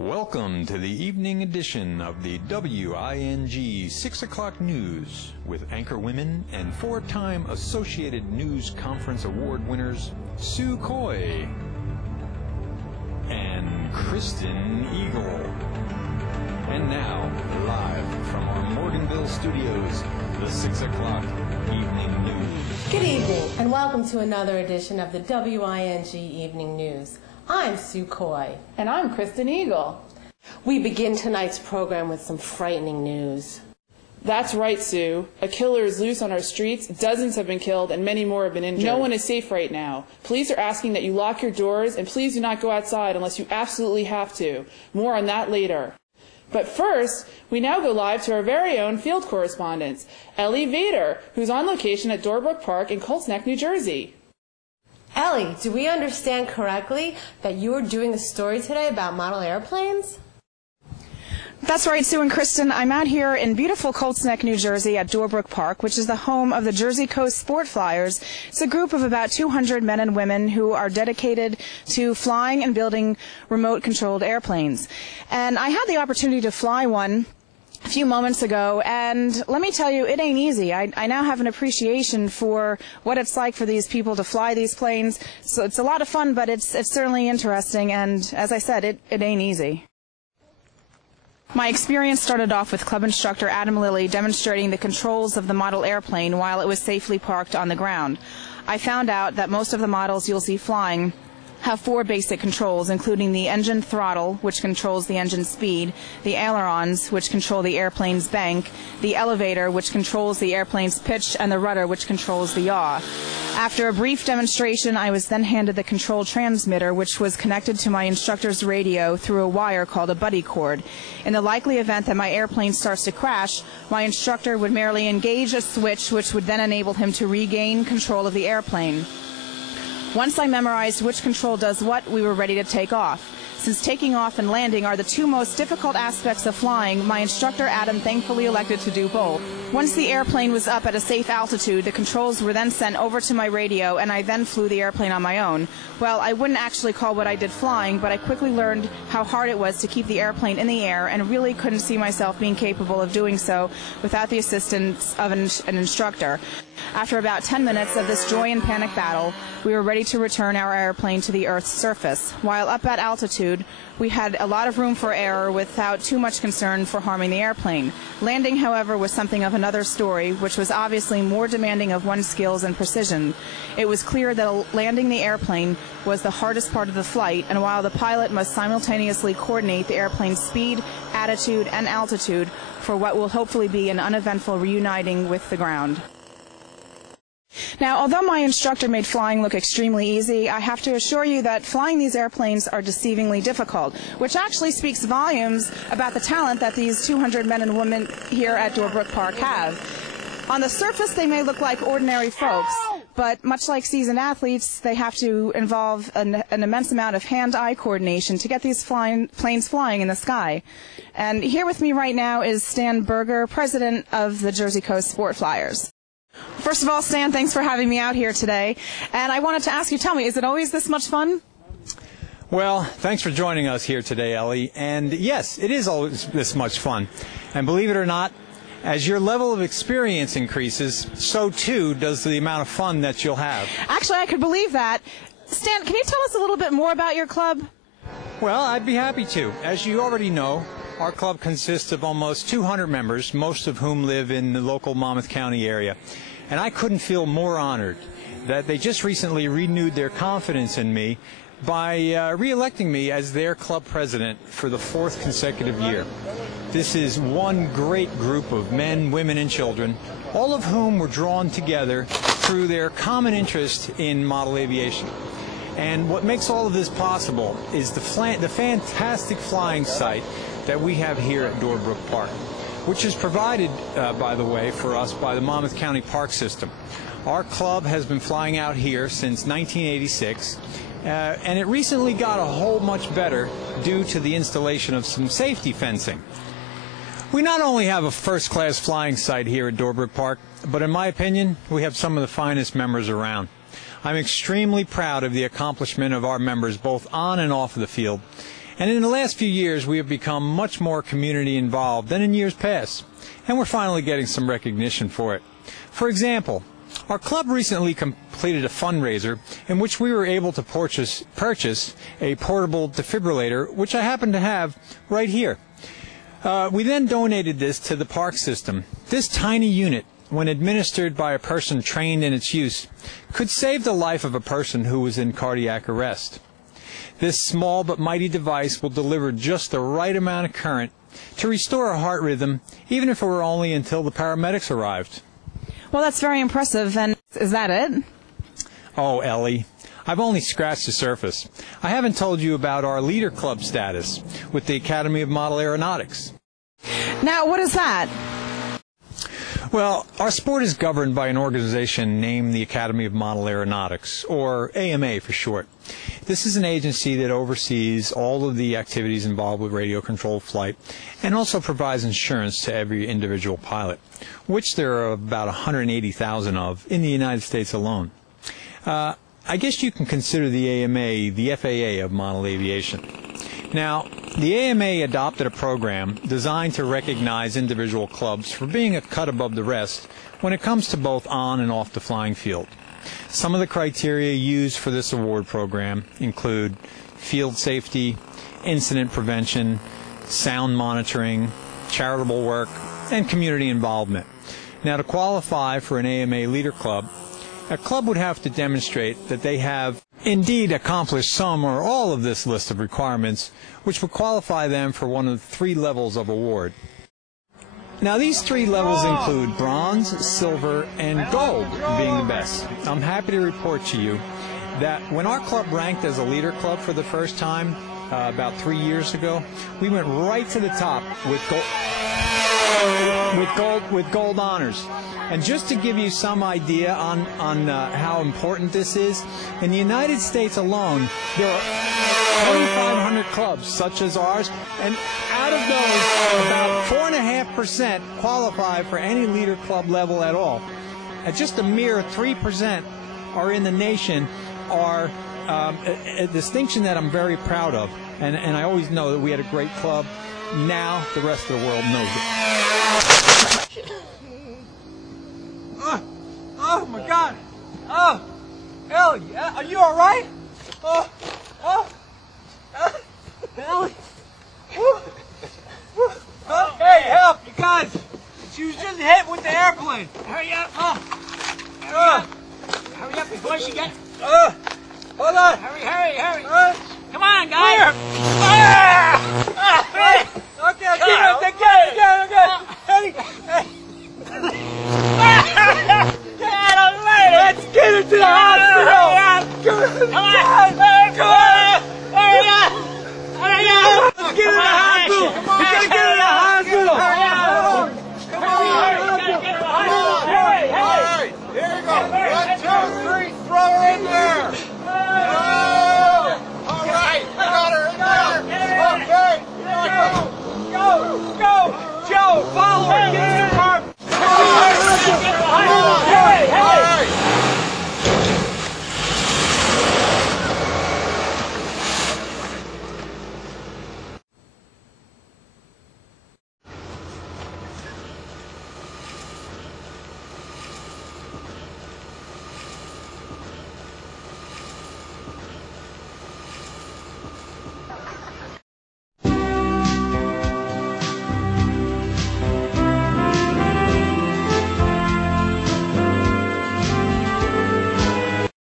Welcome to the evening edition of the W.I.N.G. 6 o'clock news with anchor women and four-time Associated News Conference Award winners Sue Coy and Kristen Eagle. And now, live from our Morganville studios, the 6 o'clock evening news. Good evening and welcome to another edition of the W.I.N.G. Evening News. I'm Sue Coy. And I'm Kristen Eagle. We begin tonight's program with some frightening news. That's right, Sue. A killer is loose on our streets, dozens have been killed, and many more have been injured. No one is safe right now. Police are asking that you lock your doors, and please do not go outside unless you absolutely have to. More on that later. But first, we now go live to our very own field correspondent, Ellie Vader, who's on location at Doorbrook Park in Colts Neck, New Jersey. Ellie, do we understand correctly that you are doing a story today about model airplanes? That's right, Sue and Kristen. I'm out here in beautiful Colts Neck, New Jersey at Doorbrook Park, which is the home of the Jersey Coast Sport Fliers. It's a group of about 200 men and women who are dedicated to flying and building remote-controlled airplanes. And I had the opportunity to fly one a few moments ago, and let me tell you, it ain't easy. I now have an appreciation for what it's like for these people to fly these planes. So it's a lot of fun, but it's certainly interesting, and as I said, it ain't easy. My experience started off with club instructor Adam Lilly demonstrating the controls of the model airplane while it was safely parked on the ground. I found out that most of the models you'll see flying have four basic controls, including the engine throttle, which controls the engine speed, the ailerons, which control the airplane's bank, the elevator, which controls the airplane's pitch, and the rudder, which controls the yaw. After a brief demonstration, I was then handed the control transmitter, which was connected to my instructor's radio through a wire called a buddy cord. In the likely event that my airplane starts to crash, my instructor would merely engage a switch, which would then enable him to regain control of the airplane. Once I memorized which control does what, we were ready to take off. Since taking off and landing are the two most difficult aspects of flying, my instructor Adam thankfully elected to do both. Once the airplane was up at a safe altitude, the controls were then sent over to my radio, and I then flew the airplane on my own. Well, I wouldn't actually call what I did flying, but I quickly learned how hard it was to keep the airplane in the air, and really couldn't see myself being capable of doing so without the assistance of an instructor. After about 10 minutes of this joy and panic battle, we were ready to return our airplane to the Earth's surface. While up at altitude, we had a lot of room for error without too much concern for harming the airplane. Landing, however, was something of another story, which was obviously more demanding of one's skills and precision. It was clear that landing the airplane was the hardest part of the flight, and while the pilot must simultaneously coordinate the airplane's speed, attitude, and altitude for what will hopefully be an uneventful reuniting with the ground. Now, although my instructor made flying look extremely easy, I have to assure you that flying these airplanes are deceivingly difficult, which actually speaks volumes about the talent that these 200 men and women here at Doorbrook Park have. On the surface, they may look like ordinary folks, but much like seasoned athletes, they have to involve an immense amount of hand-eye coordination to get these planes flying in the sky. And here with me right now is Stan Berger, president of the Jersey Coast Sport Fliers. First of all, Stan, thanks for having me out here today. And I wanted to ask you, tell me, is it always this much fun? Well, thanks for joining us here today, Ellie. And yes, it is always this much fun. And believe it or not, as your level of experience increases, so too does the amount of fun that you'll have. Actually, I could believe that. Stan, can you tell us a little bit more about your club? Well, I'd be happy to. As you already know, our club consists of almost 200 members, most of whom live in the local Monmouth County area. And I couldn't feel more honored that they just recently renewed their confidence in me by re-electing me as their club president for the fourth consecutive year. This is one great group of men, women, and children, all of whom were drawn together through their common interest in model aviation. And what makes all of this possible is the fantastic flying site that we have here at Doorbrook Park, which is provided, by the way, for us by the Monmouth County Park System. Our club has been flying out here since 1986, and it recently got a whole much better due to the installation of some safety fencing. We not only have a first-class flying site here at Doorbrook Park, but in my opinion, we have some of the finest members around. I'm extremely proud of the accomplishment of our members both on and off the field. And in the last few years, we have become much more community involved than in years past, and we're finally getting some recognition for it. For example, our club recently completed a fundraiser in which we were able to purchase a portable defibrillator, which I happen to have right here. We then donated this to the park system. This tiny unit, when administered by a person trained in its use, could save the life of a person who was in cardiac arrest. This small but mighty device will deliver just the right amount of current to restore a heart rhythm, even if it were only until the paramedics arrived. Well, that's very impressive. And is that it? Oh, Ellie, I've only scratched the surface. I haven't told you about our leader club status with the Academy of Model Aeronautics. Now, what is that? Well, our sport is governed by an organization named the Academy of Model Aeronautics, or AMA for short. This is an agency that oversees all of the activities involved with radio-controlled flight and also provides insurance to every individual pilot, which there are about 180,000 of in the United States alone. I guess you can consider the AMA the FAA of model aviation. Now, the AMA adopted a program designed to recognize individual clubs for being a cut above the rest when it comes to both on and off the flying field. Some of the criteria used for this award program include field safety, incident prevention, sound monitoring, charitable work, and community involvement. Now, to qualify for an AMA Leader Club, a club would have to demonstrate that they have indeed accomplished some or all of this list of requirements, which would qualify them for one of the 3 levels of award. Now, these 3 levels include bronze, silver, and gold being the best. I'm happy to report to you that when our club ranked as a leader club for the first time about 3 years ago, we went right to the top with gold honors. And just to give you some idea on how important this is, in the United States alone, there are 2,500 clubs such as ours, and out of those, about 4.5% qualify for any leader club level at all. And just a mere 3% are in the nation, are a distinction that I'm very proud of. And I always know that we had a great club. Now the rest of the world knows it. Oh my God! Oh, Ellie, are you all right? Ellie. Hey, help! You guys! She was just hit with the airplane. Hurry up! Hurry up before she gets. Hold on! Hurry! Come on, guys!